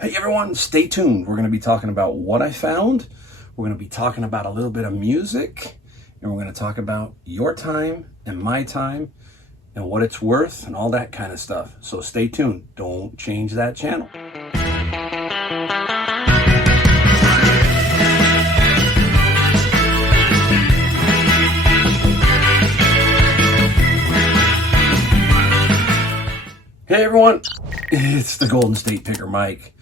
Hey everyone, stay tuned. We're going to be talking about what I found. We're going to be talking about a little bit of music, and we're going to talk about your time and my time and what it's worth and all that kind of stuff. So stay tuned. Don't change that channel. Hey everyone, it's the Golden State Picker Mike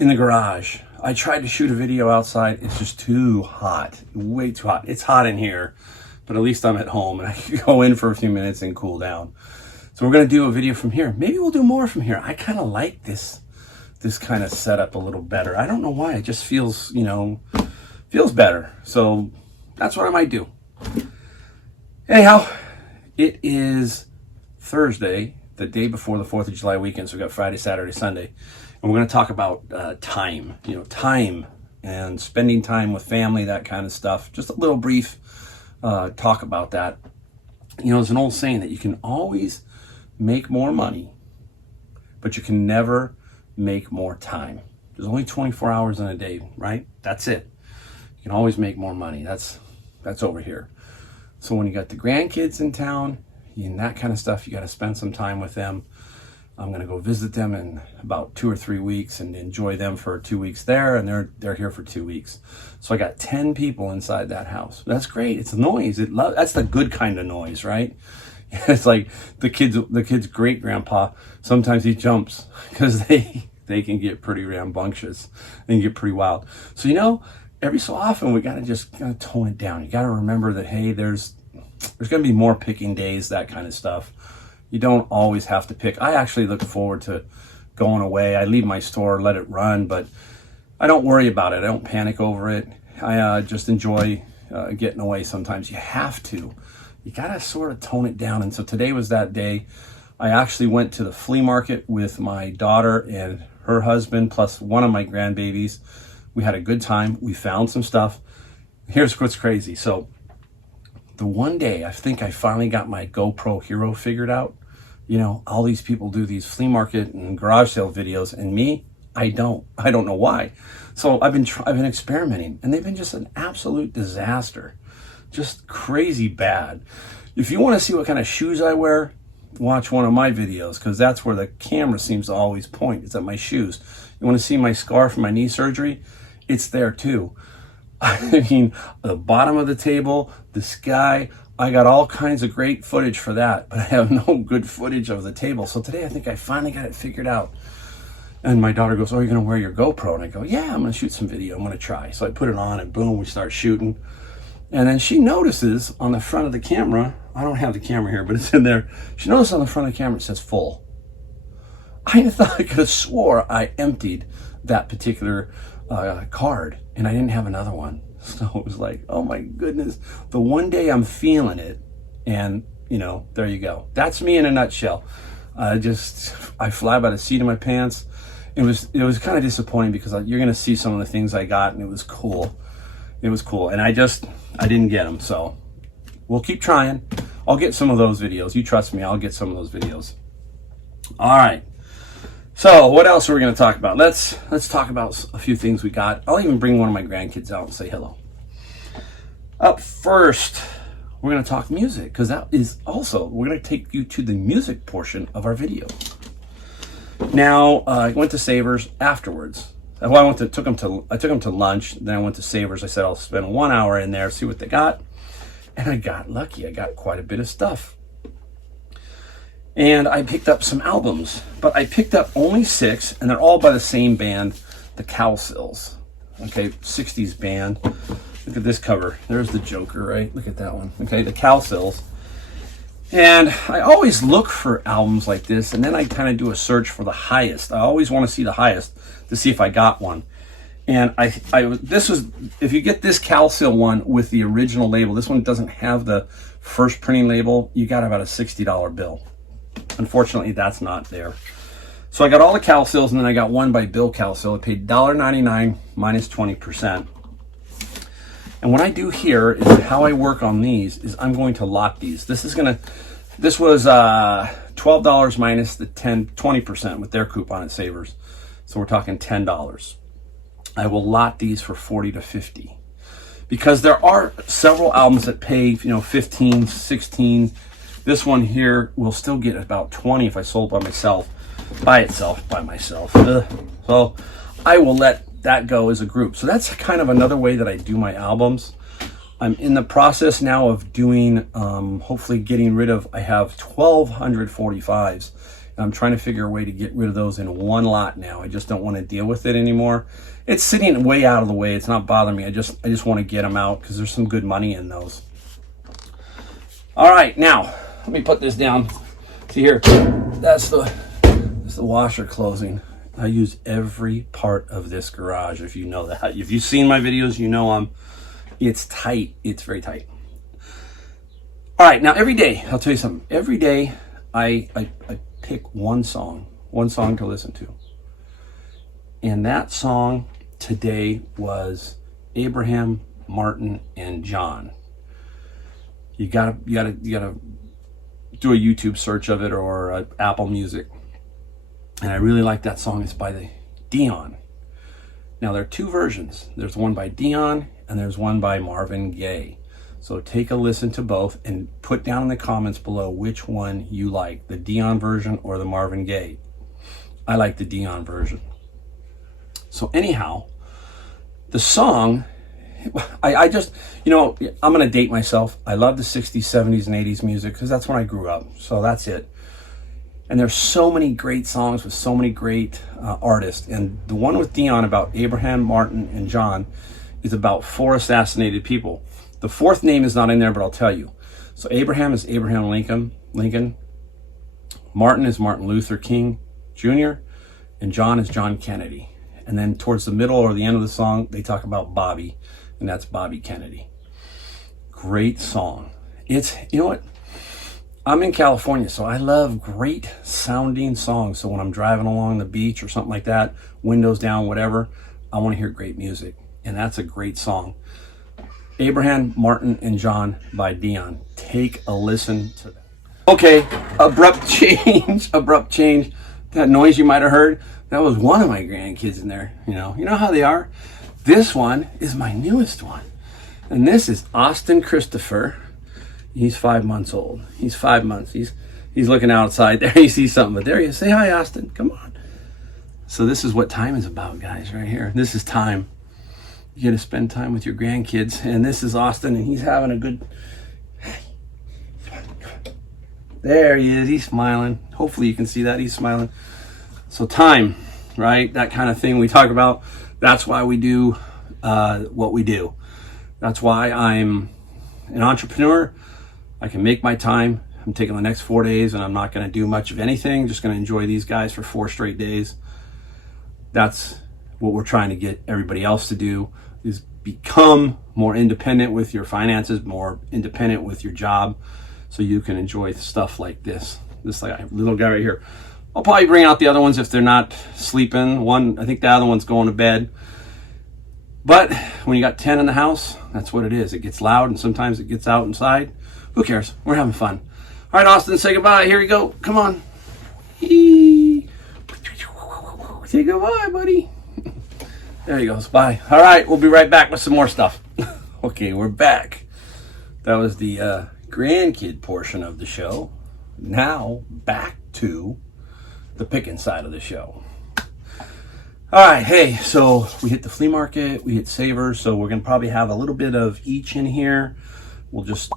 in the garage. I tried to shoot a video outside. It's just too hot, way too hot. It's hot in here, but at least I'm at home and I can go in for a few minutes and cool down. So we're gonna do a video from here. Maybe we'll do more from here. I kind of like this kind of setup a little better. I don't know why, it just feels, feels better. So that's what I might do. Anyhow, it is Thursday, the day before the 4th of July weekend. So we've got Friday, Saturday, Sunday. And we're going to talk about time, time and spending time with family, that kind of stuff. Just a little brief talk about that. There's an old saying that you can always make more money, but you can never make more time. There's only 24 hours in a day, right? That's it. You can always make more money. That's over here. So when you got the grandkids in town, and that kind of stuff, you got to spend some time with them. I'm going to go visit them in about 2 or 3 weeks and enjoy them for 2 weeks there, and they're here for 2 weeks. So I got 10 people inside that house. That's great. It's a noise. That's the good kind of noise, right? It's like the kid's great grandpa. Sometimes he jumps because they can get pretty rambunctious and get pretty wild. So every so often we got to just kind of tone it down. You got to remember that, hey, there's going to be more picking days, that kind of stuff. You don't always have to pick. I actually look forward to going away. I leave my store, let it run, but I don't worry about it. I don't panic over it. I just enjoy getting away sometimes. You have to. You got to sort of tone it down. And so today was that day. I actually went to the flea market with my daughter and her husband, plus one of my grandbabies. We had a good time. We found some stuff. Here's what's crazy. So the one day I think I finally got my GoPro Hero figured out. All these people do these flea market and garage sale videos, and me, I don't know why. So I've been experimenting, and they've been just an absolute disaster, just crazy bad. If you want to see what kind of shoes I wear, watch one of my videos, because that's where the camera seems to always point. It's at my shoes. You want to see my scar from my knee surgery? It's there too. I mean, the bottom of the table, the sky, I got all kinds of great footage for that, but I have no good footage of the table. So today I think I finally got it figured out. And my daughter goes, "Oh, you're going to wear your GoPro?" And I go, "Yeah, I'm going to shoot some video. I'm going to try." So I put it on and boom, we start shooting. And then she notices on the front of the camera, I don't have the camera here, but it's in there. She notices on the front of the camera, it says full. I thought I could have swore I emptied that particular card and I didn't have another one. So it was like, oh my goodness, the one day I'm feeling it, and there you go. That's me in a nutshell. I fly by the seat of my pants. It was kind of disappointing because you're going to see some of the things I got, and it was cool. It was cool, and I didn't get them. So we'll keep trying. I'll get some of those videos. You trust me, I'll get some of those videos. All right. So what else are we going to talk about? Let's talk about a few things we got. I'll even bring one of my grandkids out and say hello. Up first, we're going to talk music, because that is also, we're going to take you to the music portion of our video. Now, I went to Savers afterwards. Well, I took them to lunch. Then I went to Savers. I said I'll spend 1 hour in there, see what they got, and I got lucky. I got quite a bit of stuff. And I picked up some albums, but I picked up only 6, and they're all by the same band, the Cowsills. Okay, 60s band. Look at this cover. There's the Joker, right? Look at that one. Okay, the Cowsills. And I always look for albums like this, and then I kind of do a search for the highest. I always want to see the highest to see if I got one. And this was, if you get this Cowsill one with the original label, this one doesn't have the first printing label, you got about a $60 bill. Unfortunately, that's not there. So I got all the Cowsills, and then I got one by Bill Cowsill. I paid $1.99 minus 20%. And what I do here is how I work on these is I'm going to lock these. This was $12 minus the 20% with their coupon at Savers. So we're talking $10. I will lot these for 40 to 50 because there are several albums that pay, 15, 16. This one here will still get about 20 if I sold by myself. So I will let that go as a group. So that's kind of another way that I do my albums. I'm in the process now of doing, hopefully getting rid of, I have 1,245s. And I'm trying to figure a way to get rid of those in one lot now. I just don't want to deal with it anymore. It's sitting way out of the way. It's not bothering me. I just want to get them out because there's some good money in those. All right, now let me put this down. See here, that's the washer closing. I use every part of this garage. If you know that, if you've seen my videos, you know it's tight. It's very tight. All right, now every day, I'll tell you something. Every day, I pick one song to listen to, and that song today was Abraham, Martin, and John. You gotta do a YouTube search of it or Apple Music. And I really like that song. It's by the Dion. Now there are two versions. There's one by Dion and there's one by Marvin Gaye. So take a listen to both and put down in the comments below which one you like, the Dion version or the Marvin Gaye. I like the Dion version. So anyhow, the song, I just, I'm going to date myself. I love the 60s, 70s, and 80s music because that's when I grew up. So that's it. And there's so many great songs with so many great artists. And the one with Dion about Abraham, Martin, and John is about 4 assassinated people. The fourth name is not in there, but I'll tell you. So Abraham is Abraham Lincoln. Martin is Martin Luther King Jr. And John is John Kennedy. And then towards the middle or the end of the song, they talk about Bobby, and that's Bobby Kennedy. Great song. It's, you know what? I'm in California, so I love great sounding songs. So when I'm driving along the beach or something like that, windows down, whatever, I want to hear great music. And that's a great song. Abraham, Martin, and John by Dion. Take a listen to that. Okay, abrupt change. That noise you might have heard, that was one of my grandkids in there. You know how they are. This one is my newest one. And this is Austin Christopher. He's 5 months old. He's 5 months. He's looking outside there. He sees something, but there he is. Say hi, Austin. Come on. So this is what time is about, guys, right here. This is time. You get to spend time with your grandkids. And this is Austin, and he's having a good... There he is. He's smiling. Hopefully you can see that. He's smiling. So time, right? That kind of thing we talk about. That's why we do what we do. That's why I'm an entrepreneur. I can make my time. I'm taking the next 4 days and I'm not going to do much of anything. Just going to enjoy these guys for 4 straight days. That's what we're trying to get everybody else to do, is become more independent with your finances, more independent with your job, so you can enjoy stuff like this. This like little guy right here. I'll probably bring out the other ones if they're not sleeping. I think the other one's going to bed. But when you got 10 in the house, that's what it is. It gets loud and sometimes it gets out inside. Who cares? We're having fun. All right, Austin, say goodbye. Here we go. Come on. Say goodbye, buddy. There he goes. Bye. All right, we'll be right back with some more stuff. Okay, we're back. That was the grandkid portion of the show. Now back to the picking side of the show. All right, hey, so we hit the flea market, we hit Savers, so we're gonna probably have a little bit of each in here. We'll just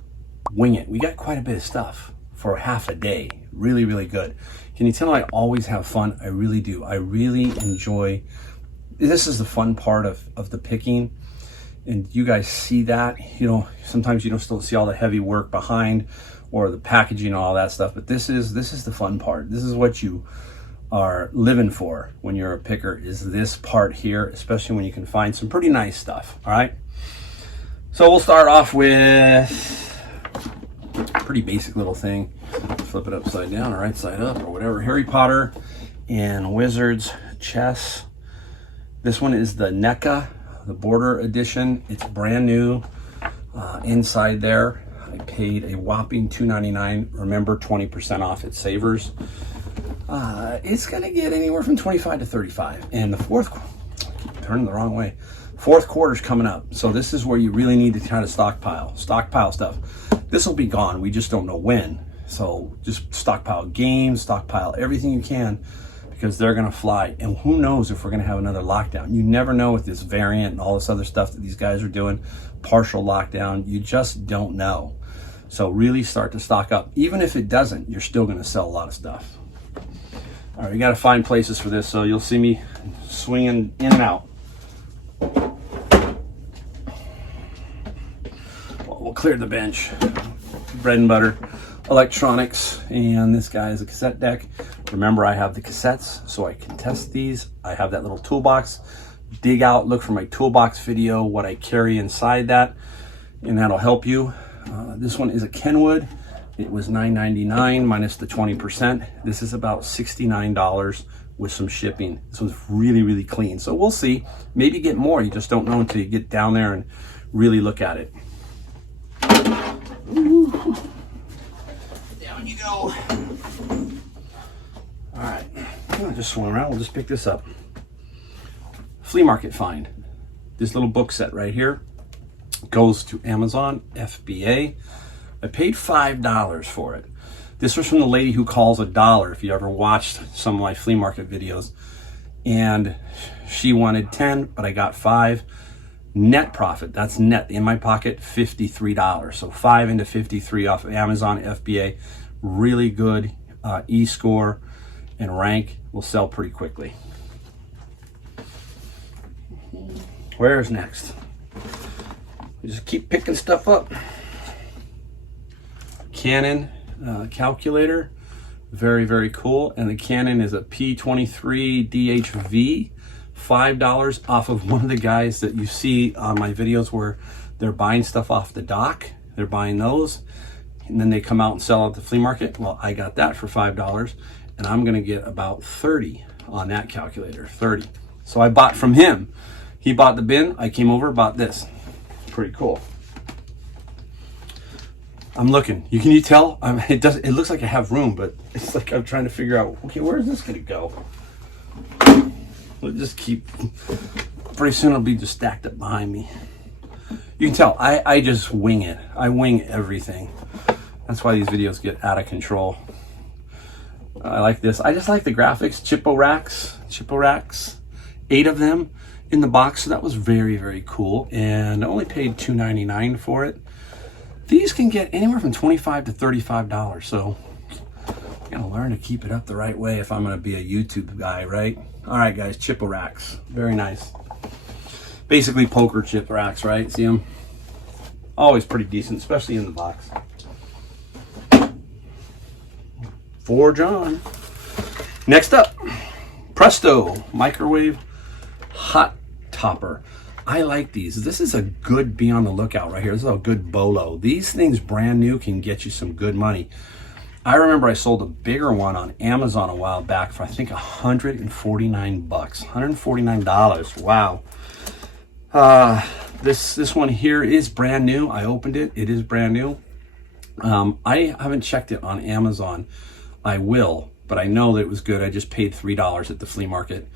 wing it. We got quite a bit of stuff for half a day. Really, really good. Can you tell I always have fun? I really do. I really enjoy, this is the fun part of the picking. And you guys see that, sometimes you don't still see all the heavy work behind or the packaging and all that stuff, but this is the fun part. This is what you are living for when you're a picker, is this part here, especially when you can find some pretty nice stuff. All right, so we'll start off with a pretty basic little thing. Flip it upside down or right side up or whatever. Harry Potter and Wizards chess. This one is the NECA, the Border Edition. It's brand new. Inside there, I paid a whopping $2.99. Remember, 20% off at Savers. It's going to get anywhere from 25 to 35. And the fourth, turning the wrong way. Fourth quarter's coming up. So this is where you really need to kind of stockpile stuff. This will be gone. We just don't know when. So just stockpile games, stockpile everything you can, because they're going to fly. And who knows if we're going to have another lockdown. You never know with this variant and all this other stuff that these guys are doing, partial lockdown. You just don't know. So really start to stock up. Even if it doesn't, you're still going to sell a lot of stuff. All right, you got to find places for this. So you'll see me swinging in and out. We'll clear the bench. Bread and butter, electronics, and this guy is a cassette deck. Remember, I have the cassettes, so I can test these. I have that little toolbox. Dig out, look for my toolbox video, what I carry inside that, and that'll help you. This one is a Kenwood. It was $9.99 minus the 20%. This is about $69 with some shipping. This one's really, really clean. So we'll see. Maybe get more. You just don't know until you get down there and really look at it. Ooh. Down you go. All right. I'll just swing around. We'll just pick this up. Flea market find. This little book set right here goes to Amazon FBA. I paid $5 for it. This was from the lady who calls $1, if you ever watched some of my flea market videos. And she wanted 10, but I got 5. Net profit, that's net in my pocket, $53. So 5 into 53 off of Amazon FBA. Really good e-score and rank, will sell pretty quickly. Where's next? We just keep picking stuff up. Canon calculator, very, very cool. And the Canon is a P23 DHV, $5 off of one of the guys that you see on my videos where they're buying stuff off the dock. They're buying those, and then they come out and sell at the flea market. Well, I got that for $5, and I'm gonna get about 30 on that calculator, 30. So I bought from him. He bought the bin, I came over, bought this. Pretty cool. I'm looking. Can you tell? It looks like I have room, but it's like I'm trying to figure out, okay, where is this gonna go? We'll just keep, pretty soon it'll be just stacked up behind me. You can tell, I just wing it. I wing everything. That's why these videos get out of control. I like this. I just like the graphics. Chippo racks, 8 of them in the box. So that was very, very cool. And I only paid $2.99 for it. These can get anywhere from $25 to $35. So I'm gonna learn to keep it up the right way if I'm gonna be a YouTube guy, right? All right, guys, Chippo racks, very nice. Basically poker chip racks, right? See them? Always pretty decent, especially in the box. For John. Next up, Presto microwave hot topper. I like these. This is a good be on the lookout right here. This is a good bolo. These things brand new can get you some good money. I remember I sold a bigger one on Amazon a while back for I think $149, $149. Wow. This one here is brand new. I opened it. It is brand new. I haven't checked it on Amazon. I will, but I know that it was good. I just paid $3 at the flea market,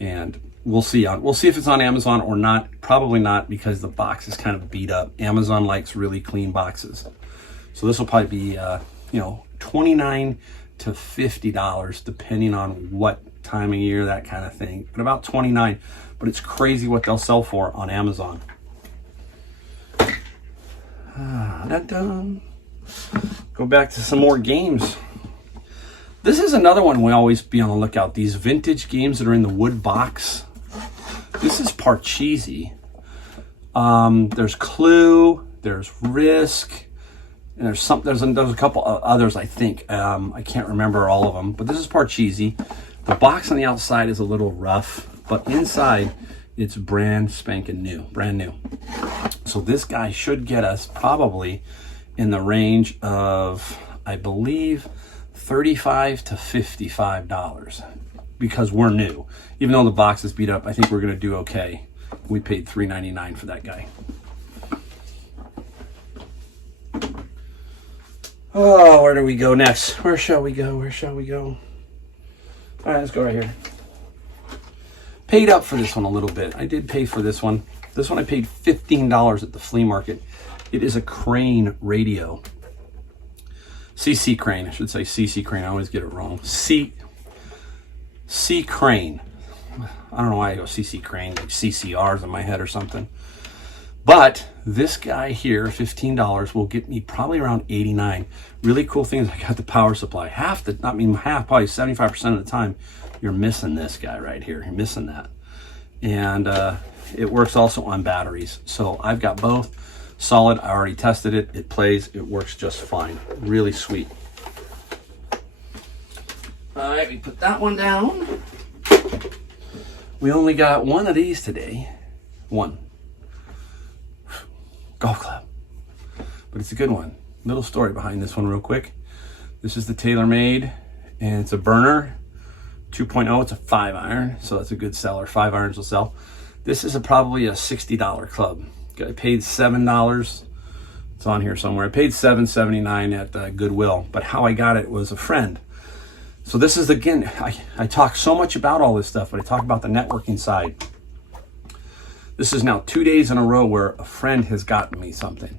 and we'll see if it's on Amazon or not. Probably not, because the box is kind of beat up. Amazon likes really clean boxes, so this will probably be $29 to $50 depending on what time of year, that kind of thing, but about $29. But it's crazy what they'll sell for on Amazon. Go back to some more games. This is another one we always be on the lookout. These vintage games that are in the wood box. This is Parcheesi. There's Clue, there's Risk, and there's a couple others, I think. I can't remember all of them, but this is Parcheesi. The box on the outside is a little rough, but inside it's brand spanking new, brand new. So this guy should get us probably in the range of, I believe, $35 to $55, because we're new. Even though the box is beat up, I think we're gonna do okay. We paid $3.99 for that guy. Oh, where do we go next? Where shall we go? Where shall we go? All right, let's go right here. Paid up for this one a little bit. I did pay for this one. This one I paid $15 at the flea market. It is a Crane radio. CC Crane, I should say CC Crane. I always get it wrong. C Crane. I don't know why I go CC Crane, like CCRs in my head or something. But this guy here, $15, will get me probably around 89. Really cool thing is I got the power supply. Probably 75% of the time, you're missing this guy right here. You're missing that. And it works also on batteries. So I've got both. Solid, I already tested it. It plays, it works just fine. Really sweet. All right, we put that one down. We only got one of these today. One. Golf club. But it's a good one. Little story behind this one real quick. This is the TaylorMade, and it's a burner 2.0. It's a 5-iron, so that's a good seller. 5 irons will sell. This is probably a $60 club. I paid $7. It's on here somewhere. I paid $7.79 at Goodwill, but how I got it was a friend. So this is, again, I talk so much about all this stuff, but I talk about the networking side. This is now 2 days in a row where a friend has gotten me something.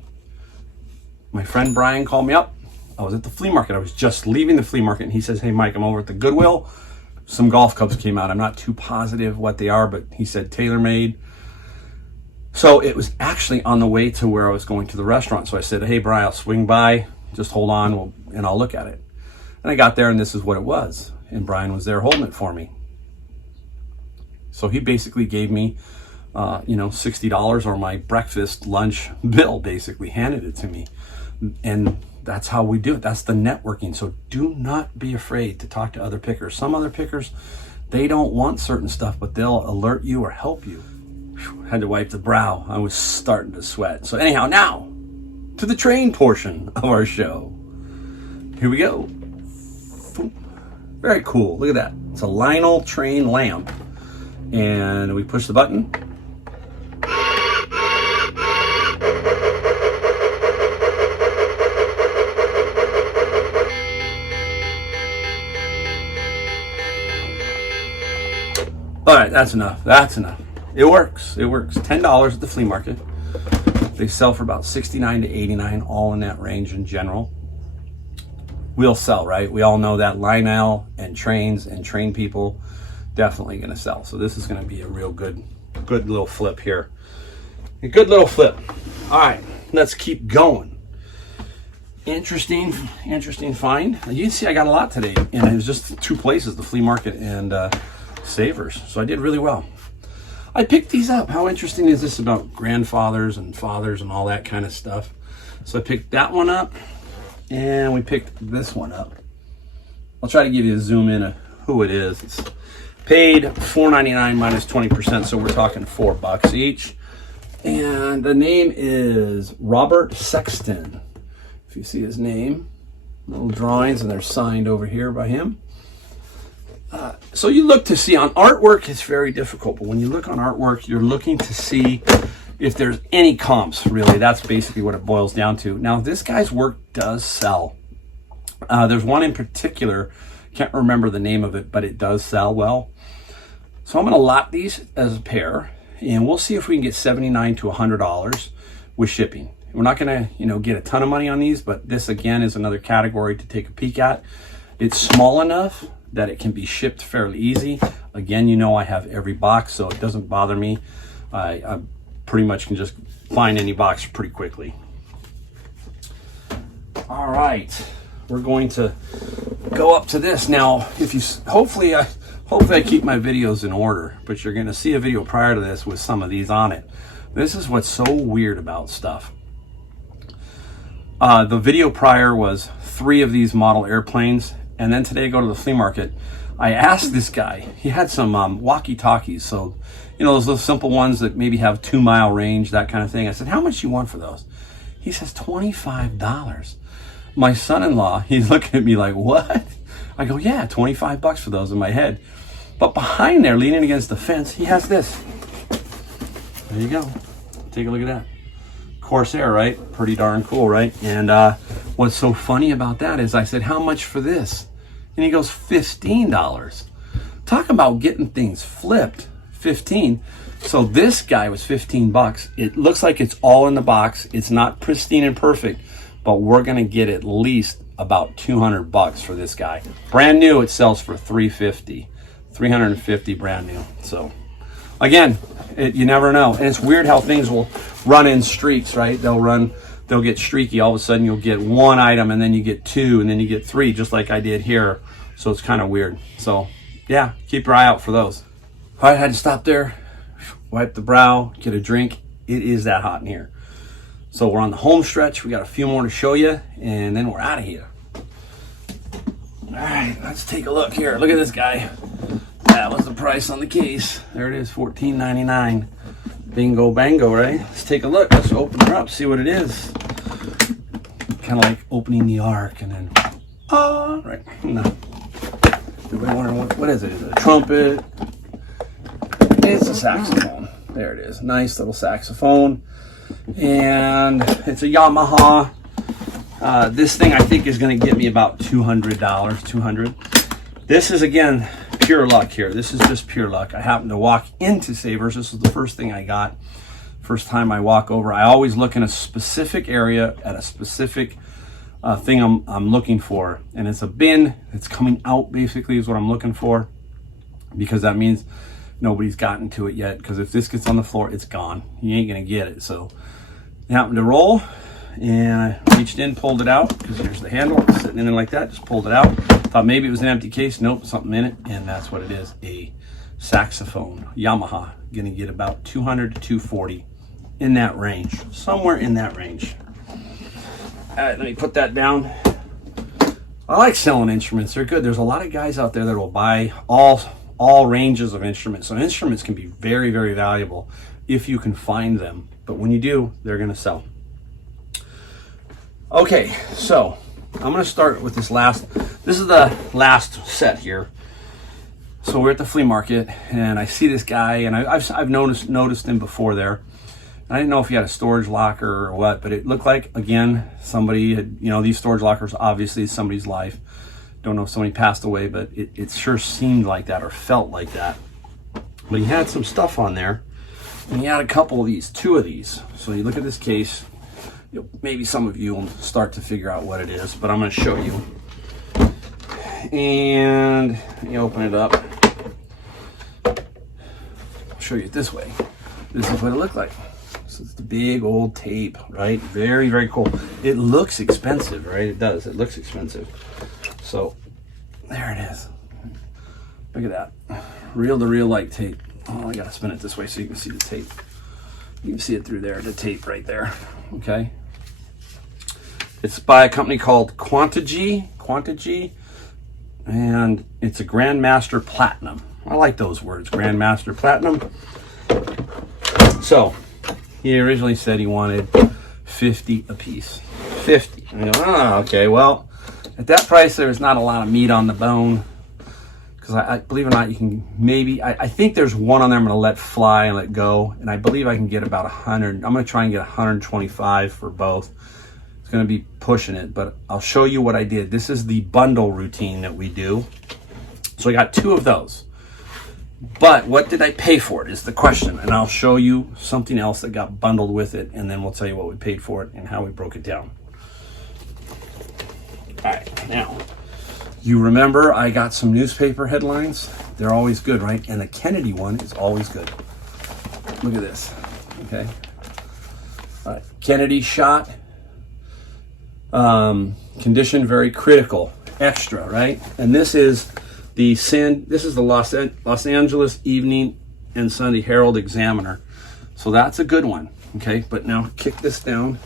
My friend Brian called me up. I was at the flea market. I was just leaving the flea market, and he says, hey, Mike, I'm over at the Goodwill. Some golf clubs came out. I'm not too positive what they are, but he said TaylorMade. So it was actually on the way to where I was going to the restaurant. So I said, hey, Brian, I'll swing by. Just hold on, and I'll look at it. And I got there, and this is what it was. And Brian was there holding it for me. So he basically gave me $60 or my breakfast lunch bill, basically handed it to me. And that's how we do it. That's the networking. So do not be afraid to talk to other pickers. Some other pickers, they don't want certain stuff, but they'll alert you or help you. Whew, had to wipe the brow. I was starting to sweat. So anyhow, now to the train portion of our show. Here we go. Boom. Very cool. Look at that. It's a Lionel train lamp. And we push the button. All right, that's enough. That's enough. It works. It works. $10 at the flea market. They sell for about $69 to $89, all in that range in general. We'll sell, right? We all know that Lionel and trains and train people definitely going to sell. So this is going to be a real good little flip here. A good little flip. All right, let's keep going. Interesting find. You can see I got a lot today, and it was just 2 places, the flea market and Savers. So I did really well. I picked these up. How interesting is this about grandfathers and fathers and all that kind of stuff? So I picked that one up, and we picked this one up. I'll try to give you a zoom in of who it is. It's paid $4.99 minus 20%, so we're talking $4 each. And the name is Robert Sexton. If you see his name, little drawings, and they're signed over here by him. So you look to see on artwork, it's very difficult, but when you look on artwork, you're looking to see if there's any comps, really. That's basically what it boils down to. Now, this guy's work does sell. There's one in particular, can't remember the name of it, but it does sell well. So I'm going to lot these as a pair, and we'll see if we can get $79 to $100 with shipping. We're not going to, get a ton of money on these, but this again is another category to take a peek at. It's small enough that it can be shipped fairly easy. Again, I have every box, so it doesn't bother me. I pretty much can just find any box pretty quickly. All right, we're going to go up to this now. If you hopefully I keep my videos in order, but you're going to see a video prior to this with some of these on it. This is what's so weird about stuff. The video prior was 3 of these model airplanes. And then today I go to the flea market. I asked this guy, he had some walkie-talkies. So, those little simple ones that maybe have 2-mile range, that kind of thing. I said, how much do you want for those? He says, $25. My son-in-law, he's looking at me like, what? I go, yeah, $25 for those in my head. But behind there, leaning against the fence, he has this. There you go. Take a look at that. Corsair, right? Pretty darn cool, right? And what's so funny about that is I said, how much for this? And he goes, $15. Talk about getting things flipped. 15. So this guy was 15 bucks. It looks like it's all in the box. It's not pristine and perfect, but we're gonna get at least about 200 bucks for this guy. Brand new, it sells for 350. 350 brand new. So again, you never know. And it's weird how things will run in streaks, right? They'll get streaky. All of a sudden you'll get one item and then you get two and then you get three, just like I did here. So it's kind of weird. So yeah, keep your eye out for those. All right, I had to stop there, wipe the brow, get a drink. It is that hot in here. So we're on the home stretch. We got a few more to show you and then we're out of here. All right, let's take a look here. Look at this guy. That was the price on the case. There it is, $14.99. Bingo bango, right? Let's take a look. Let's open her up, see what it is. Kind of like opening the ark and then, right. No. Everybody wondering what is it? Is it a trumpet? It's a saxophone. There it is. Nice little saxophone. And it's a Yamaha. This thing I think is going to get me about $200. $200. This is, again, pure luck here. This is just pure luck. I happened to walk into Savers. This was the first thing I got. First time I walk over. I always look in a specific area at a specific thing I'm looking for. And it's a bin. It's coming out, basically, is what I'm looking for. Because that means nobody's gotten to it yet. Because if this gets on the floor, it's gone. You ain't going to get it. So it happened to roll. And I reached in, pulled it out, because here's the handle, sitting in there like that, just pulled it out. Thought maybe it was an empty case. Nope, something in it, and that's what it is, a saxophone, Yamaha. Gonna get about 200 to 240 in that range, somewhere in that range. All right, let me put that down. I like selling instruments, they're good. There's a lot of guys out there that will buy all ranges of instruments. So instruments can be very, very valuable if you can find them. But when you do, they're gonna sell. Okay, so I'm going to start with this is the last set here. So we're at the flea market and I see this guy and I've noticed him before there. I didn't know if he had a storage locker or what, but it looked like, again, somebody had, these storage lockers obviously is somebody's life. Don't know if somebody passed away, but it sure seemed like that or felt like that. But he had some stuff on there and he had a couple of these, two of these. So you look at this case. Maybe some of you will start to figure out what it is, but I'm going to show you. And you open it up. I'll show you it this way. This is what it looked like. So it's the big old tape, right? Very, very cool. It looks expensive, right? It does. It looks expensive. So there it is. Look at that. Reel-to-reel like tape. Oh, I got to spin it this way so you can see the tape. You can see it through there, the tape right there. Okay. It's by a company called Quantigy, and it's a Grandmaster Platinum. I like those words, Grandmaster Platinum. So he originally said he wanted 50 a piece. 50. I go, okay, well, at that price, there's not a lot of meat on the bone. Because I believe it or not, you can maybe, I think there's one on there I'm going to let fly and let go. And I believe I can get about 100. I'm going to try and get 125 for both. It's going to be pushing it, but I'll show you what I did. This is the bundle routine that we do. So I got two of those. But what did I pay for it is the question. And I'll show you something else that got bundled with it. And then we'll tell you what we paid for it and how we broke it down. All right, now. You remember I got some newspaper headlines? They're always good, right? And the Kennedy one is always good. Look at this, okay? Kennedy shot, condition very critical, extra, right? And this is the Los Angeles Evening and Sunday Herald Examiner. So that's a good one, okay? But now kick this down.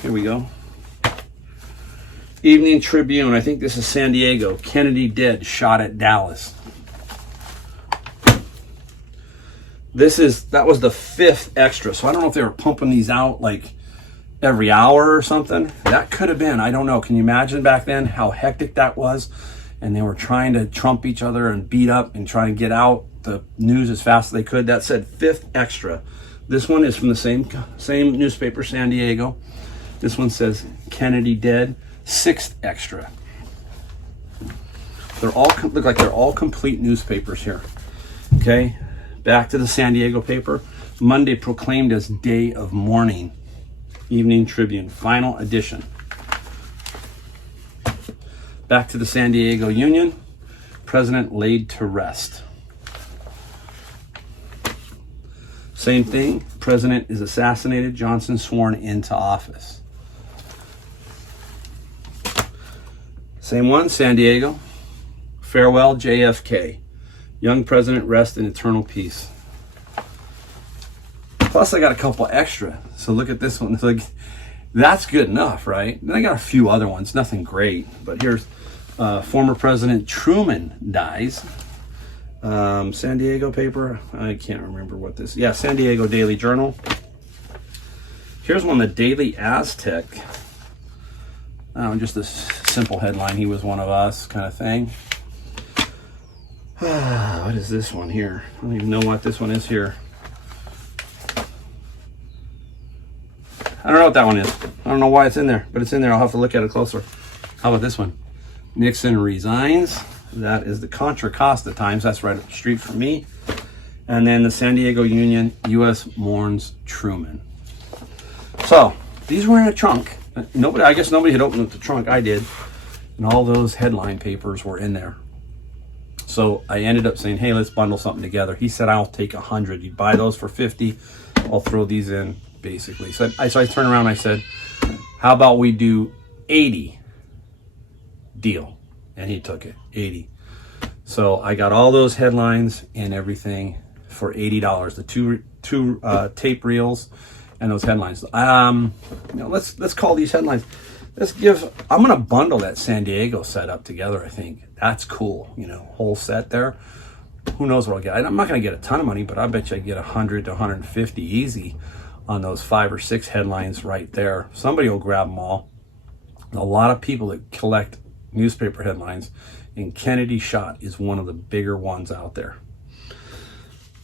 Here we go. Evening Tribune, I think this is San Diego. Kennedy dead, shot at Dallas. That was the 5th extra. So I don't know if they were pumping these out like every hour or something. That could have been, I don't know. Can you imagine back then how hectic that was? And they were trying to trump each other and beat up and try and get out the news as fast as they could. That said 5th extra. This one is from the same newspaper, San Diego. This one says Kennedy dead. 6th extra. They're all look like they're all complete newspapers here. Okay, back to the San Diego paper. Monday proclaimed as day of mourning. Evening Tribune, final edition. Back to the San Diego Union. President laid to rest. Same thing. President is assassinated. Johnson sworn into office. Same one. San Diego. Farewell, JFK. Young president rest in eternal peace. Plus, I got a couple extra. So look at this one. It's like, that's good enough, right? Then I got a few other ones. Nothing great. But here's former President Truman dies. San Diego paper. I can't remember what this. Yeah, San Diego Daily Journal. Here's one, the Daily Aztec. Just a simple headline. He was one of us, kind of thing. What is this one here? I don't even know what this one is here. I don't know what that one is. I don't know why it's in there, but it's in there. I'll have to look at it closer. How about this one? Nixon resigns. That is the Contra Costa Times. That's right up the street from me. And then the San Diego Union, U.S. mourns Truman. So these were in a trunk. I guess nobody had opened up the trunk. I did. And all those headline papers were in there. So I ended up saying, hey, let's bundle something together. He said, I'll take 100. You buy those for 50. I'll throw these in, basically. So I turned around and I said, how about we do 80? Deal. And he took it, 80. So I got all those headlines and everything for $80. The two tape reels and those headlines. Let's call these headlines. I'm gonna bundle that San Diego set up together. I think that's cool. Whole set there. Who knows what I'll get? I'm not gonna get a ton of money, but I bet you I get 100 to 150 easy on those 5 or 6 headlines right there. Somebody will grab them all. A lot of people that collect newspaper headlines, and Kennedy shot is one of the bigger ones out there.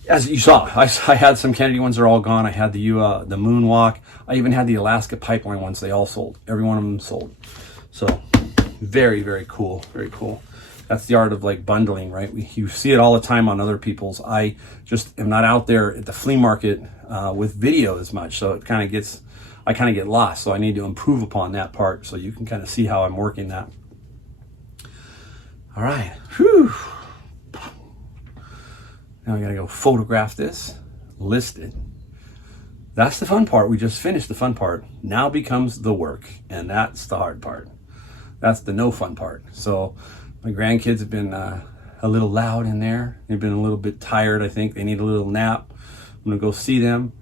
As you saw, I had some Kennedy ones. They're all gone. I had the moonwalk. I even had the Alaska pipeline ones. They all sold. Every one of them sold. So very, very cool. Very cool. That's the art of bundling, right? You see it all the time on other people's. I just am not out there at the flea market with video as much, so I kind of get lost. So I need to improve upon that part, so you can kind of see how I'm working that. All right. Whew. Now I gotta go photograph this, list it. That's the fun part. We just finished the fun part. Now becomes the work, and that's the hard part. That's the no fun part. So my grandkids have been a little loud in there. They've been a little bit tired. I think they need a little nap. I'm gonna go see them,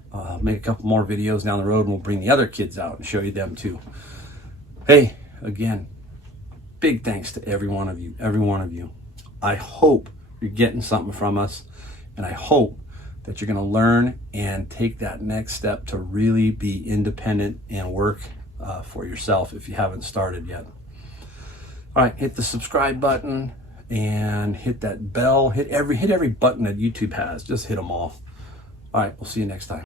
make a couple more videos down the road, and we'll bring the other kids out and show you them too. Hey, again, big thanks to every one of you. I hope you're getting something from us, and I hope that you're going to learn and take that next step to really be independent and work for yourself if you haven't started yet. All right, hit the subscribe button and hit that bell. Hit every button that YouTube has. Just hit them all. All right, we'll see you next time.